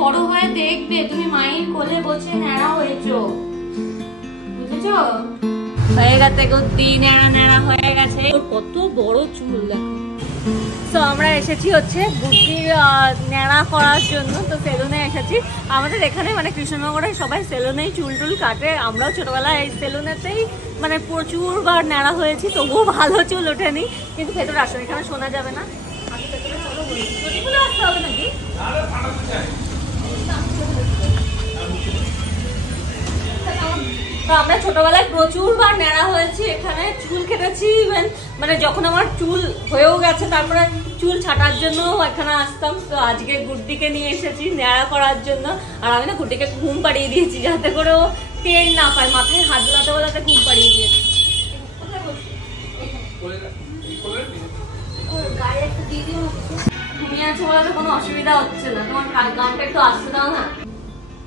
বড় হয়ে দেখবে তুমি মায়ের কোলে বসে ন্যাড়া হয়েছো, বুঝেছো? হয়ে গেছে গুড্ডি, ন্যাড়া ন্যাড়া হয়ে গেছে। কত বড় চুল দেখো। তো আমরা এসেছি হচ্ছে গুড্ডির ন্যাড়া করার জন্য। তো সেলুনে এসেছি। আমাদের এখানে মানে কৃষ্ণনগরে সবাই সেলুনেই চুল টুল কাটে। আমরাও ছোটবেলায় এই সেলুনেতেই মানে প্রচুর বার ন্যাড়া হয়েছি, তবুও ভালো চুল ওঠেনি। কিন্তু ভেতরে আসলে এখানে শোনা যাবে না। আসতে হবে নাকি? তো আমরা ছোটবেলায় প্রচুর বার ন্যাড়া হয়েছি, এখানে চুল কেটেছি। ইভেন মানে যখন আমার চুল হয়েও গেছে তারপরে চুল ছাটার জন্য এখানে আসতাম। তো আজকে গুড্ডিকে নিয়ে এসেছি ন্যাড়া করার জন্য। আর আমি না গুড্ডিকে ঘুম পাড়িয়ে দিয়েছি যাতে করে ও টেন না পায়, মাথায় হাত বোলাতে বোলাতে ঘুম পাড়িয়ে দিয়েছি। ঘুমিয়ে আছে বলে তো কোনো অসুবিধা হচ্ছে না। তোমার গানটা একটু আসতে দাও না।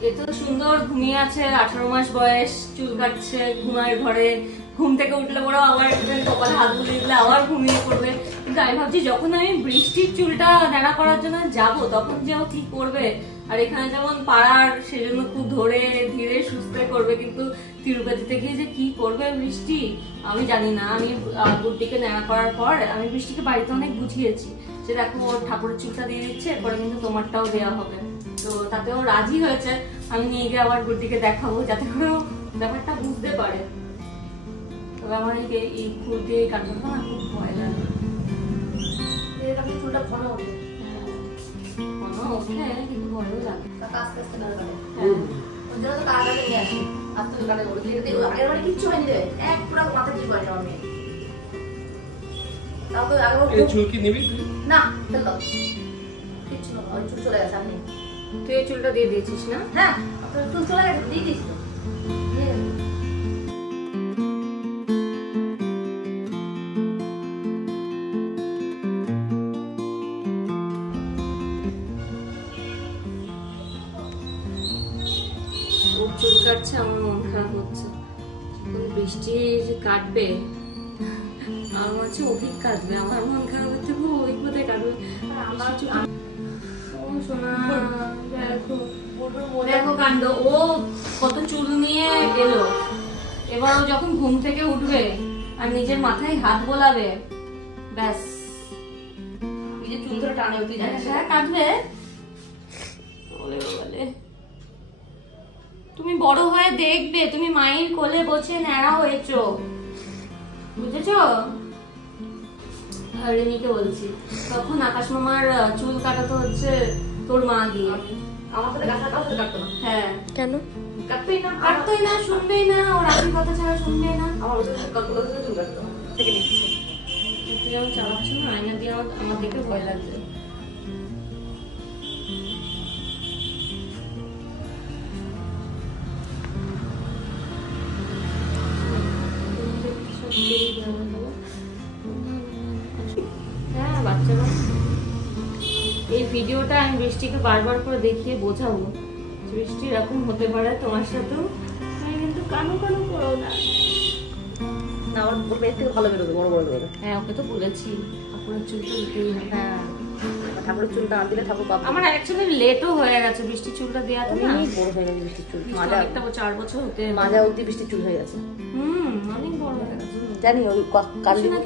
এত সুন্দর ঘুমিয়ে আছে, 18 মাস বয়স, চুল কাটছে, ঘুমায় ঘরে। ঘুম থেকে উঠলে পরে আবার কপালে হাত বুলিয়ে দিলে আবার ঘুমিয়ে পড়বে। কিন্তু আমি ভাবছি যখন আমি বৃষ্টির চুলটা ন্যাড়া করার জন্য যাবো তখন যে ও ঠিক করবে। আর এখানে যেমন পাড়ার, সেজন্য খুব ধরে ধীরে সুস্থে করবে। কিন্তু তিরুপতিতে গিয়ে যে কি করবে বৃষ্টি আমি জানি না। আমি গুড্ডিকে ন্যাড়া করার পর আমি বৃষ্টিকে বাড়িতে অনেক বুঝিয়েছি যে দেখো ওর ঠাকুরের চুলটা দিয়ে দিচ্ছে, এরপরে কিন্তু তোমারটাও দেওয়া হবে। তো তাতেও রাজি হয়েছে। আমি নিয়ে গিয়ে আবার গুড্ডিকে দেখাবো যাতে করে ব্যাপারটা বুঝতে পারে। তবে আমার এই ফুল দিয়ে কাটতে না খুব ভয় লাগে। চুলটা ঘন ওঠে, ঘন ওঠে কিন্তু ভয়ও লাগে। আস্তে আস্তে তাড়াতাড়ি নিয়ে আসি, আস্তে আস্তে কাটে বলে আগের বারে কিচ্ছু হয়নি রে, এক পুরো মাথা চুল পাড়ি আমার মেয়ে। তাও তো আগে চুল কি নিবি না, ফেল দাও, কিচ্ছু না, ওই চুল চলে গেছে। আপনি তুই এই চুলটা দিয়ে দিয়েছিস না? হ্যাঁ, আপনার চুল চলে গেছে, দিয়ে দিয়েছি তো। ওর চুল কাটছে, আমার মন খারাপ হচ্ছে। বৃষ্টি কাটবে, আমার হচ্ছে অভিক কাটবে, আমার মন খারাপ হচ্ছে। অভিক কোথায় কাটবে? দেখো কাণ্ড, ও কত চুল নিয়ে এলো। এবার ও যখন ঘুম থেকে উঠবে আর নিজের মাথায় হাত বোলাবে, ব্যাস নিজের চুল ধরে টানে উঠে যায়। হ্যাঁ কাটবে। তুমি বড় হয়ে দেখবে তুমি মায়ের কোলে বসে ন্যাড়া হয়েছো, বুঝেছো? রিনিকে বলছি তখন আকাশ মামার চুল কাটাতে হচ্ছে তোর মা দিয়ে। আমার সাথে কাটতো না। হ্যাঁ কেন? কাটতোই না, শুনবেই না, ওর আগের কথা ছাড়া শুনবেই না। আমার চুল কাটতো থেকে নিচ্ছে। তুই যেমন চালাচ্ছ না আয়না দিয়ে, আমার দেখে ভয় লাগছে। হ্যাঁ বাচ্চারা, এই ভিডিওটা আমি বৃষ্টিকে বারবার করে দেখিয়ে বোঝাবো বৃষ্টি এরকম হতে পারে তোমার সাথেও। আমি কিন্তু কানো কানো করো না। আমার বলবে এর থেকে ভালো বেরোবে, বড় বড় বেরোবে। হ্যাঁ ওকে তো বলেছি ঠাকুরের চুলটা দিতেই। হ্যাঁ ঠাকুরের চুলটা না দিলে ঠাকুর পাবো। আমার অ্যাকচুয়ালি লেটও হয়ে গেছে বৃষ্টির চুলটা দেওয়াতে। না বড় হয়ে গেছে বৃষ্টির চুল, মাজা একটা 4 বছর হতে মাজা অবধি বৃষ্টির চুল হয়ে গেছে। অনেক বড় হয়ে গেছে জানি। ওই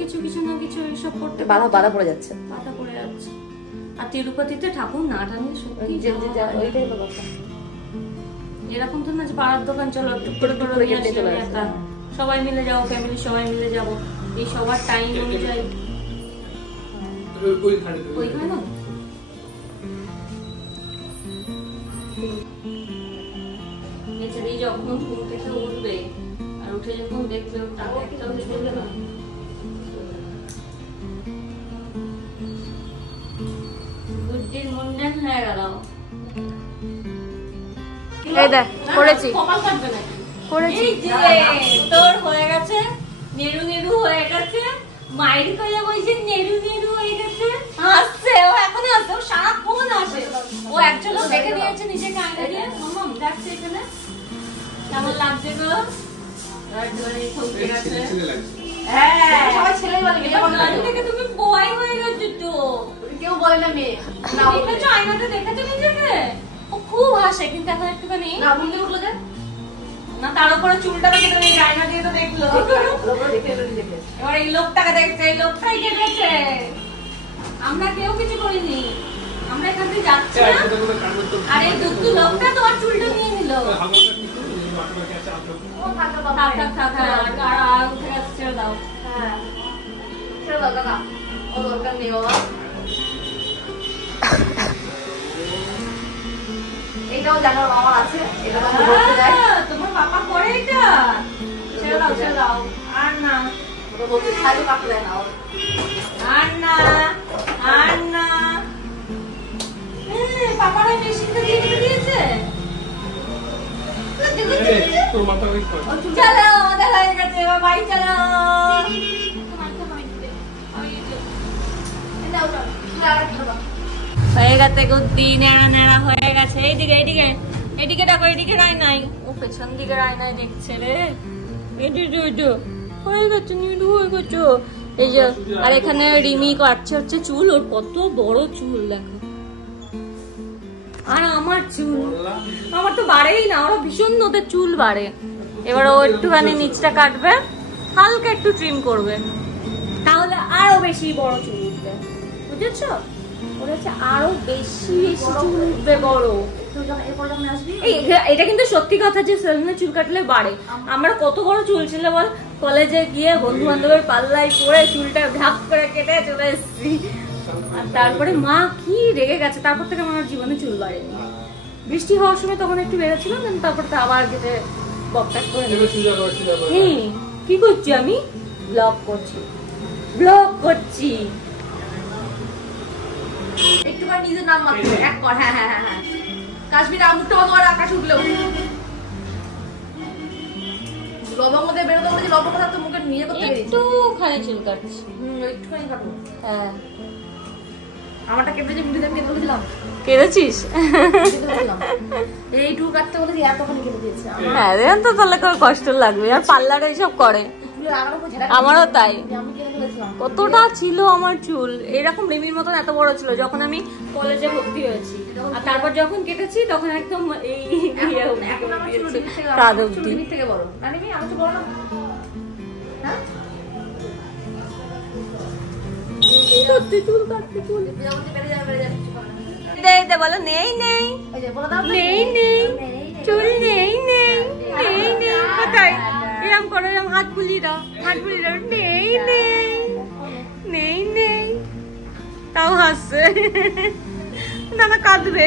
কিছু না কিছু এইসব করতে বাধা পড়ে যাচ্ছে, বাধা পড়ে যাচ্ছে। আর তিরুপতিতে ঠাকুর না টানলে সত্যি ওইটাই তো কথা। এরকম তো না যে পাড়ার দোকান চলো একটু করে করে কেটে চলে আসা, সবাই মিলে যাবো, ফ্যামিলি সবাই মিলে যাবো, এই সবার টাইম অনুযায়ী ওইখানে না। এছাড়াই যখন ঘুম থেকে উঠবে আর উঠে যখন দেখবে তাকে একটা চলবে না। বুদ্ধির মুন্ডান হয়ে গেল। এই দেখ করেছি, কপাল কাটবে নাকি? করেছি তোর হয়ে গেছে, নেড়ু নেড়ু হয়ে গেছে। মায়ের কইয়া বলছে নেড়ু নেড়ু হয়ে গেছে। আসছে ও, এখনো আসছে, ও সারাক্ষণ আসে। ও একচুয়ালি দেখে নিয়েছে নিজেকে আয়না দিয়ে। মাম্মা দেখছে এখানে কেমন লাগছে গো? রাজবাড়ি ঠকে গেছে। হ্যাঁ সবাই ছেলে বলে, মেয়ে বলে না। দেখে তুমি বয় হয়ে গেছে তো, কেউ বলে না মেয়ে। দেখেছো আয়নাতে, দেখেছো নিজেকে? ও খুব ভালোবাসে, কিন্তু এখন একটুখানি না ভুলতে উঠলো যে না, তার উপরে চুলটা কেটে নেই, গায়না দিয়ে তো দেখলো। এবার এই লোকটাকে দেখছে, এই লোকটাই কেটেছে, আমরা কেউ কিছু করিনি, আমরা এখান থেকে যাচ্ছি না। আর এই দুধ লোকটা তোমার চুলটা নিয়ে নিল। ছেড়ে দাও, ছেড়ে দাও কাকা, ও দরকার নেই বাবা। এটাও জানো আমার আছে, এটা তোমার পাপা করে এটা। ছেড়ে দাও, ছেড়ে দাও, আর না বলতে ছাড়ো, কাটলে না, আর না, আর না। পাপার ওই মেশিনটা দিয়ে দিয়েছে। চলো আমাদের হয়ে গেছে, এবার বাড়ি চলো। হয়ে গেছে গুদ্দি, নেড়া নেড়া হয়ে গেছে। এইদিকে এইদিকে এদিকে দেখো, এদিকে রায় নাই, ও পেছন দিকে রায় নাই দেখছে রে। হয়ে গেছে, নিডু হয়ে গেছে। এই যে আর এখানে রিমি কাটছে হচ্ছে চুল, ওর কত বড় চুল দেখো। আর আমার চুল, আমার তো বাড়েই না, ওরা ভীষণ ওদের চুল বাড়ে। এবার ও একটুখানি নিচটা কাটবে, হালকা একটু ট্রিম করবে, তাহলে আরো বেশি বড় চুল উঠবে, বুঝেছো? ওরা হচ্ছে আরো বেশি বেশি চুল উঠবে বড়। এটা কিন্তু সত্যি কথা যে সেলুনে চুল কাটলে বাড়ে। আমরা কত বড় চুল ছিল বল, কলেজে গিয়ে বন্ধু বান্ধবের পাল্লায় পড়ে চুলটা ঢাক করে কেটে চলে এসেছি। আর তারপরে মা কি রেগে গেছে, তারপর থেকে আমার জীবনে চুল বাড়েনি। বৃষ্টি হওয়ার সময় তখন একটু বেরোচ্ছিল, তারপর তো আবার কেটে বকটাক করে। কি করছি আমি? ব্লগ করছি, ব্লগ করছি। একটুখানি নিজের নাম মাত্র এক কর। হ্যাঁ হ্যাঁ হ্যাঁ হ্যাঁ, কাশ্মীর আমুকটা মতো আর আকাশ উঠলো। লবঙ্গ দিয়ে বেরোতে বলেছি, লবঙ্গ তো মুখে নিয়ে করতে একটুখানি চুল কাটছি। একটুখানি কাটবো। হ্যাঁ, আমারটা কেটেছি, ভিডিওতে আমি কেটে বলেছিলাম। কেটেছিস? এইটুকু কাটতে বলেছি, এতখানি কেটে দিয়েছি। হ্যাঁ রে, তো তাহলে কষ্ট লাগবে। আর পার্লারে এইসব করে, আমারও তাই। কতটা ছিল আমার চুল, এরকম রিমির মতন এত বড় ছিল যখন আমি কলেজে ভর্তি হয়েছি। আর তারপর যখন কেটেছি তখন একদম এই থেকে বড়। চুল কাটতে চুল বলো, নেই নেই নেই নেই চুল নেই নেই নেই নেই। কোথায়? এরকম করো, এরকম হাত বুলিয়ে দাও, হাত বুলিয়ে দাও। নেই নেই নেই নেই, তাও হাসছে, না কাঁদবে।